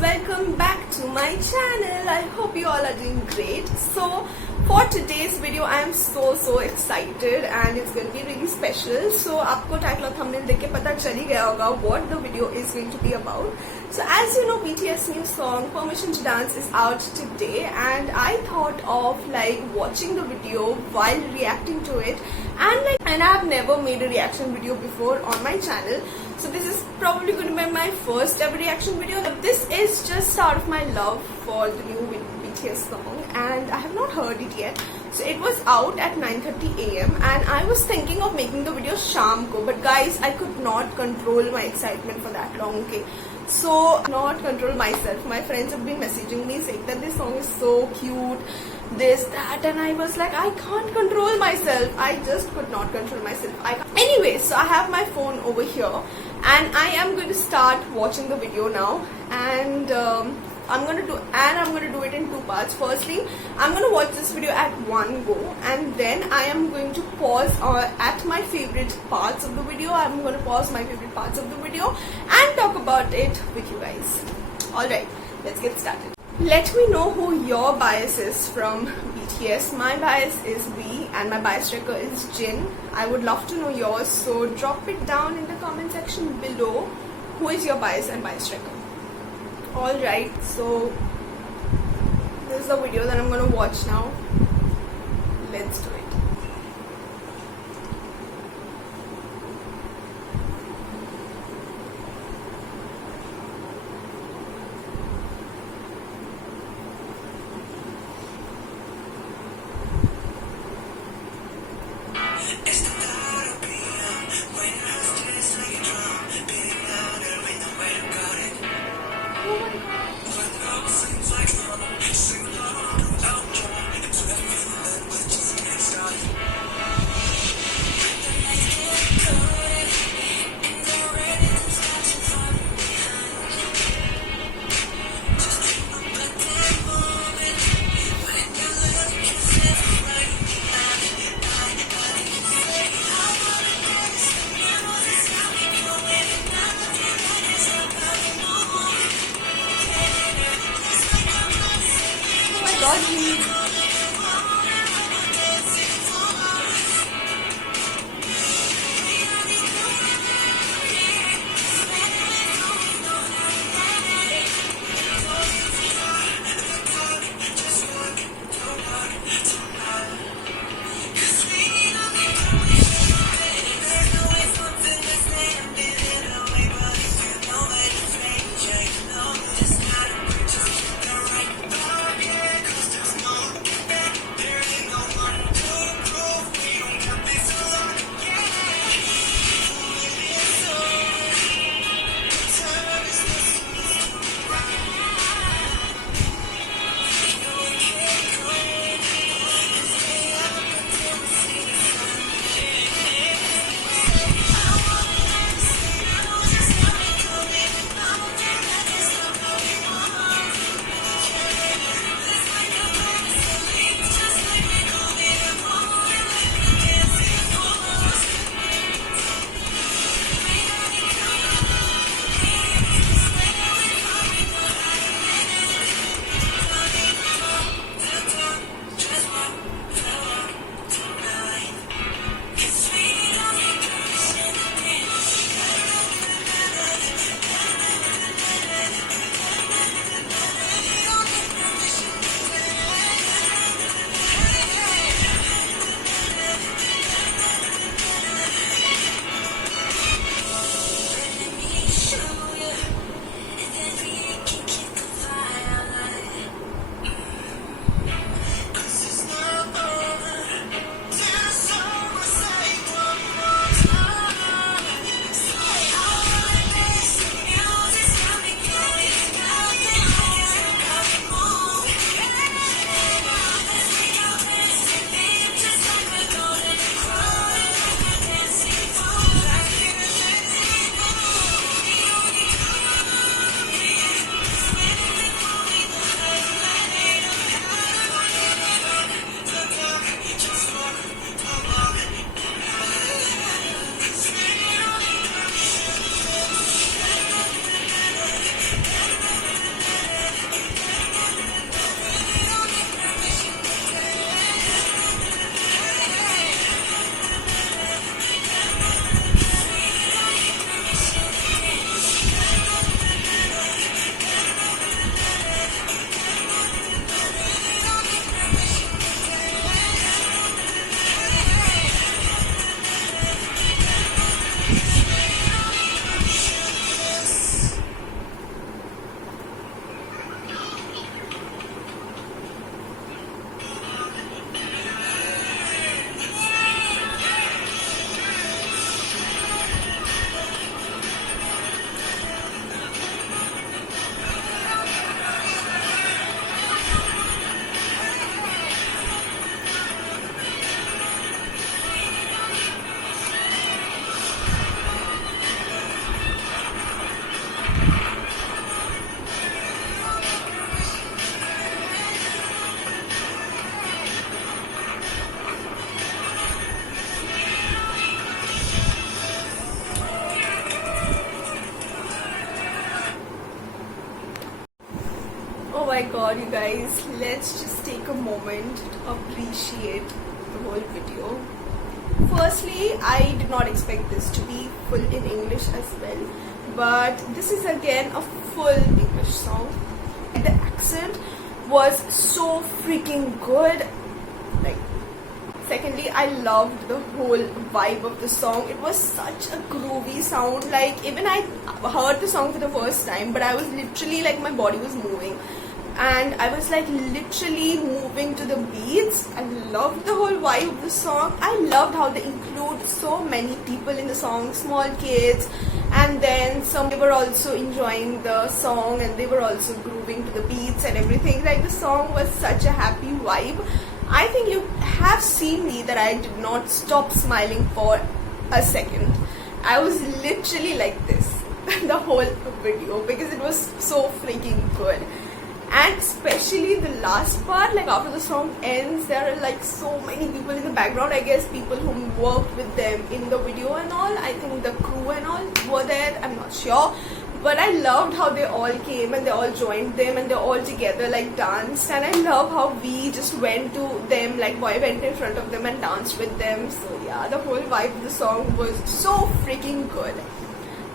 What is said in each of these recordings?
welcome back to my channel. I hope you all are doing great. So for today's video I am so excited and it's going to be really special. So आपको title और thumbnail देख के पता चल ही गया होगा what the video is going to be about. So as you know, BTS new song Permission to Dance is out today and I thought of like watching the video while reacting to it, and I have never made a reaction video before on my channel. So this is probably going to be my first ever reaction video. This is just out of my love for the new BTS song and I have not heard it yet. So it was out at 9:30 AM and I was thinking of making the video sham ko, but guys, I could not control my excitement for that long. Okay, so not control myself. My friends have been messaging me saying that this song is so cute, this, that, and I was like, I can't control myself. I just could not control myself. Anyway, so I have my phone over here and I am going to start watching the video now, and I'm going to do it in two parts. Firstly, I'm going to watch this video at one go, and then I am going to pause at my favorite parts of the video. I'm going to pause my favorite parts of the video and talk about it with you guys. Alright, let's get started. Let me know who your bias is from BTS. My bias is V and my bias tracker is Jin. I would love to know yours, so drop it down in the comment section below. Who is your bias and bias tracker? Alright, so this is the video that I'm going to watch now. Let's do it. my god, you guys, let's just take a moment to appreciate the whole video. Firstly, I did not expect this to be full in English as well, but this is again a full English song. The accent was so freaking good. Like, secondly, I loved the whole vibe of the song. It was such a groovy sound. Like, even I heard the song for the first time, but I was literally like, my body was moving and I was like literally moving to the beats. I loved the whole vibe of the song. I loved how they include so many people in the song, small kids, and then they were also enjoying the song and they were also grooving to the beats and everything. Like, the song was such a happy vibe. I think you have seen me that I did not stop smiling for a second. I was literally like this the whole video because it was so freaking good. And especially the last part, like after the song ends, there are like so many people in the background. I guess people who worked with them in the video and all. I think the crew and all were there, I'm not sure. But I loved how they all came and they all joined them and they all together like danced. And I love how we just went to them, like boy went in front of them and danced with them. So yeah, the whole vibe of the song was so freaking good.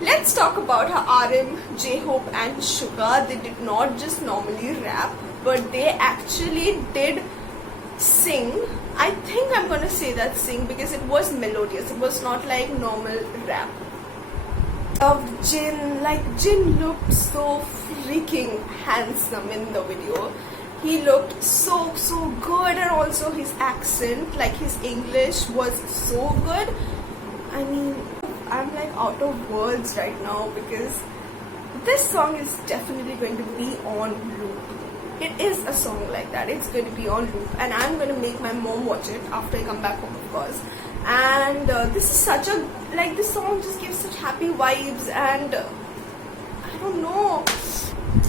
Let's talk about how RM, J-Hope and Suga, they did not just normally rap, but they actually did sing. I think I'm gonna say that sing because it was melodious. It was not like normal rap. Loved Jin. Like, Jin looked so freaking handsome in the video. He looked so good, and also his accent, like his English was so good. I mean, I'm like out of words right now because this song is definitely going to be on loop. It is a song like that. It's going to be on loop, and I'm going to make my mom watch it after I come back home, of course. And this is such a, like, this song just gives such happy vibes, and I don't know,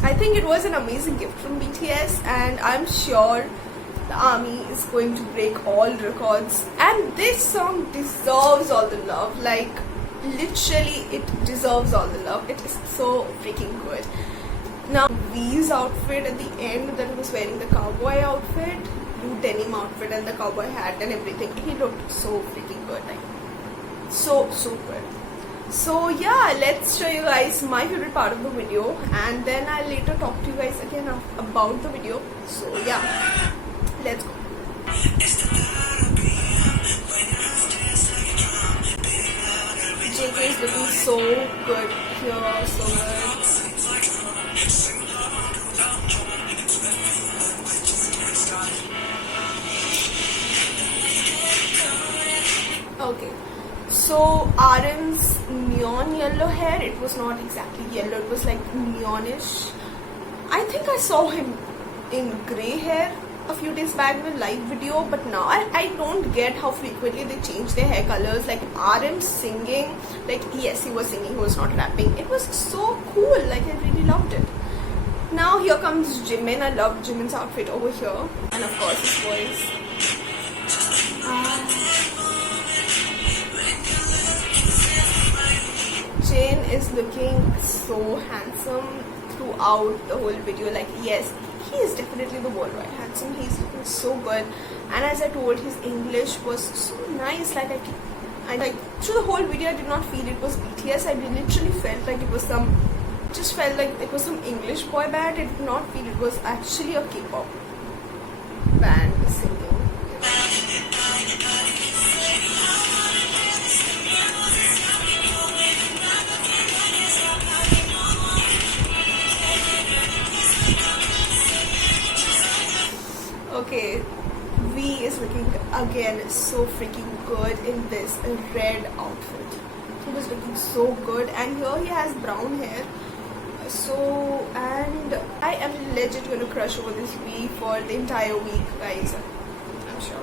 I think it was an amazing gift from BTS, and I'm sure the ARMY is going to break all records, and this song deserves all the love. Like, literally it deserves all the love. It is so freaking good. Now V's outfit at the end, that he was wearing the cowboy outfit, blue denim outfit and the cowboy hat and everything, he looked so freaking good. Like, so good. So yeah, let's show you guys my favorite part of the video, and then I'll later talk to you guys again about the video. So yeah, let's go. JK is looking so good here, so good. Okay, so RM's neon yellow hair, it was not exactly yellow, it was like neonish. I think I saw him in grey hair a few days back in a live video, but now I don't get how frequently they change their hair colors. Like, RM singing, like, yes, he was singing, he was not rapping. It was so cool, like, I really loved it. Now here comes Jimin. I love Jimin's outfit over here, and of course his voice. Jin is looking so handsome throughout the whole video. Like, yes, he is definitely the worldwide handsome. He's looking so good, and as I told, his English was so nice. Like, I like through the whole video, I did not feel it was BTS. I literally felt like it was some English boy band. I did not feel it was actually a K-pop band singing. Okay, V is looking again so freaking good in this red outfit. He was looking so good, and here he has brown hair. So, and I am legit gonna crush over this V for the entire week, guys. I'm sure.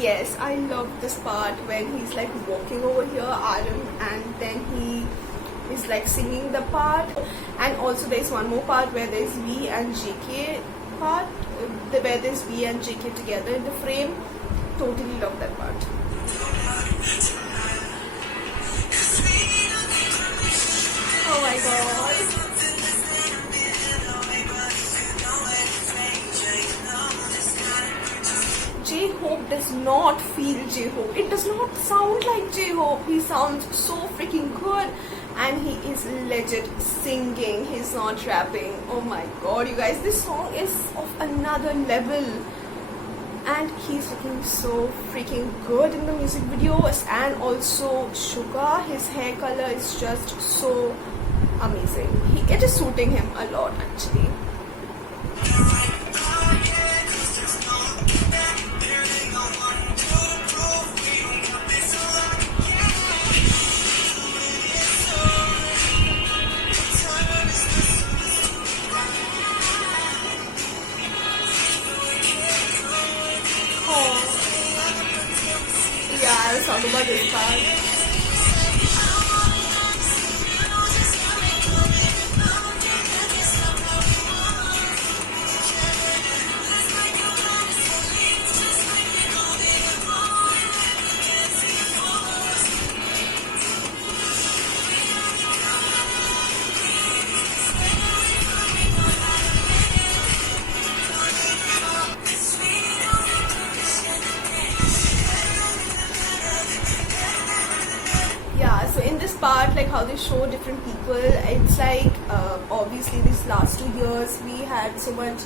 Yes, I love this part when he's like walking over here, RM, and then he is like singing the part, and also there is one more part where there is V and JK part, where there's V and JK together in the frame. Totally love that part. Oh my god. J-Hope does not feel J-Hope. It does not sound like J-Hope. He sounds so freaking good. And he is legit singing. He's not rapping. Oh my god, you guys. This song is of another level. And he's looking so freaking good in the music videos. And also Suga, his hair color is just so amazing. It is suiting him a lot actually. Yeah, I was talking about this part. Yeah, so in this part, like how they show different people, it's like obviously these last 2 years we had so much,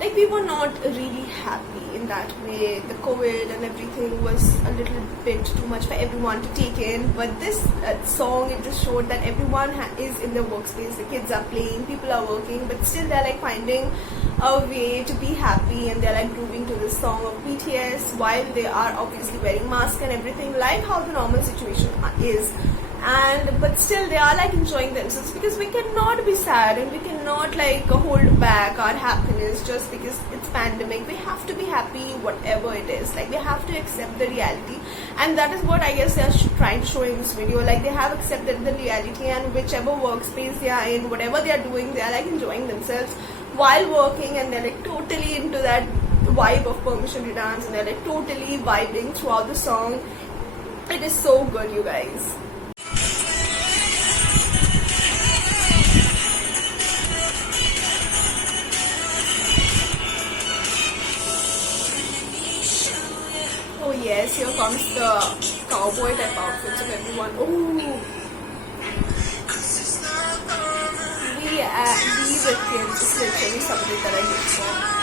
like we were not really happy in that way. The COVID and everything was a little bit too much for everyone to take in, but this song, it just showed that everyone is in their workspace. The kids are playing, people are working, but still they're like finding a way to be happy, and they're like grooving to this song of BTS while they are obviously wearing masks and everything, like how the normal situation is. But still they are like enjoying themselves, because we cannot be sad and we cannot like hold back our happiness just because it's pandemic. We have to be happy whatever it is. Like we have to accept the reality, and that is what I guess they are trying to show in this video. Like they have accepted the reality, and whichever workspace they are in, whatever they are doing, they are like enjoying themselves while working, and they're like totally into that vibe of Permission to Dance, and they're like totally vibing throughout the song. It is so good, you guys. Oh yes, here comes the cowboy type outfits of everyone. Oh, we with kids is literally something that I look for.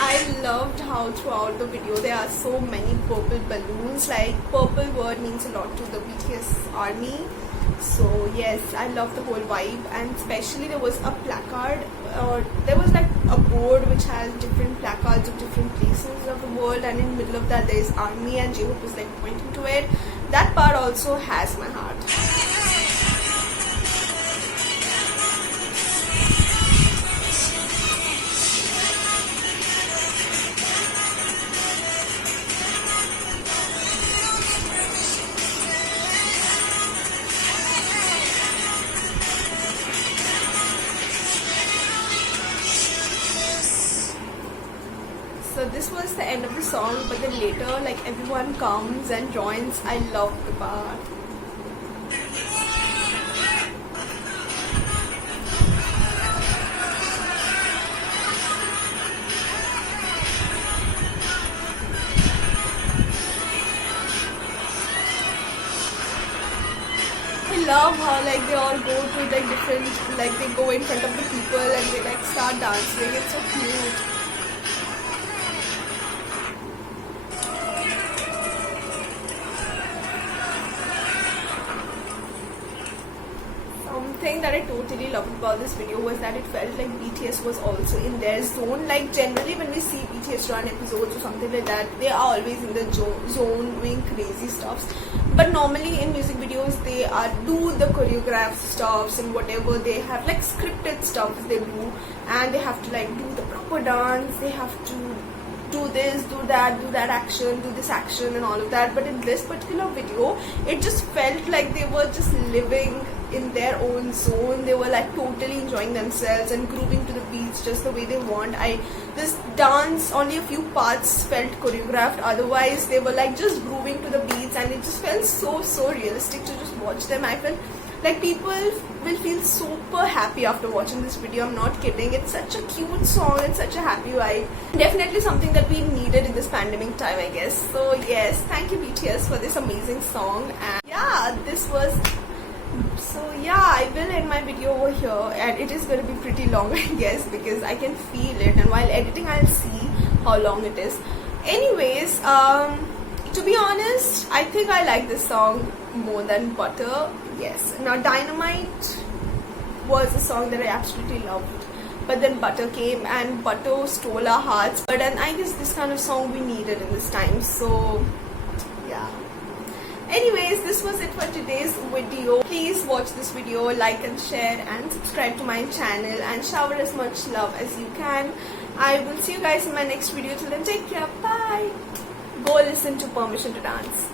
I loved how throughout the video there are so many purple balloons. Like purple word means a lot to the BTS army. So yes, I love the whole vibe, and especially there was a placard, or there was like a board which has different placards of different places of the world, and in the middle of that there is army and J-Hope is like pointing to it. That part also has my heart. So this was the end of the song, but then later like everyone comes and joins. I love the part. I love how like they all go to like different, like they go in front of the people and they like start dancing. It's so cute. thing that I totally loved about this video was that it felt like BTS was also in their zone. Like generally when we see BTS run episodes or something like that, they are always in the zone doing crazy stuffs. But normally in music videos they do the choreographed stuffs and whatever, they have like scripted stuff they do, and they have to like do the proper dance, they have to do this, do that action, do this action and all of that. But in this particular video, it just felt like they were just living in their own zone. They were like totally enjoying themselves and grooving to the beats just the way they want. This dance, only a few parts felt choreographed, otherwise they were like just grooving to the beats, and it just felt so realistic to just watch them. I felt like people will feel super happy after watching this video. I'm not kidding. It's such a cute song and such a happy vibe. Definitely something that we needed in this pandemic time, I guess. So yes, thank you BTS for this amazing song. And yeah, I will end my video over here, and it is going to be pretty long I guess, because I can feel it, and while editing I'll see how long it is. Anyways, to be honest, I think I like this song more than Butter. Yes. Now Dynamite was a song that I absolutely loved, but then Butter came and Butter stole our hearts. But then I guess this kind of song we needed in this time. So yeah. Anyways, this was it for today's video. Please watch this video, like and share, and subscribe to my channel, and shower as much love as you can. I will see you guys in my next video. Till then, take care. Bye. Go listen to Permission to Dance.